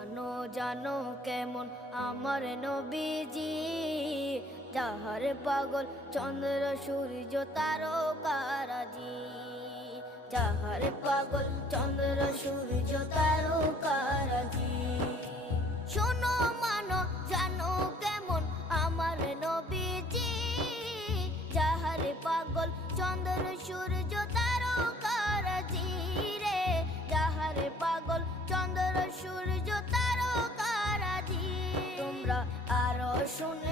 জানো জানো কেমন আমার নবীজি, যাহার পাগল চন্দ্র সূর্য তারকারাজি। যাহার পাগল চন্দ্র সূর্য তারকারাজি। শোনো মানো জানো কেমন আমার নবীজি, যাহার পাগল চন্দ্র সূর্য তারকারাজি রে। যাহার পাগল চন্দ্র সূর্য তারকারাজি। তোমরা আরো শুনে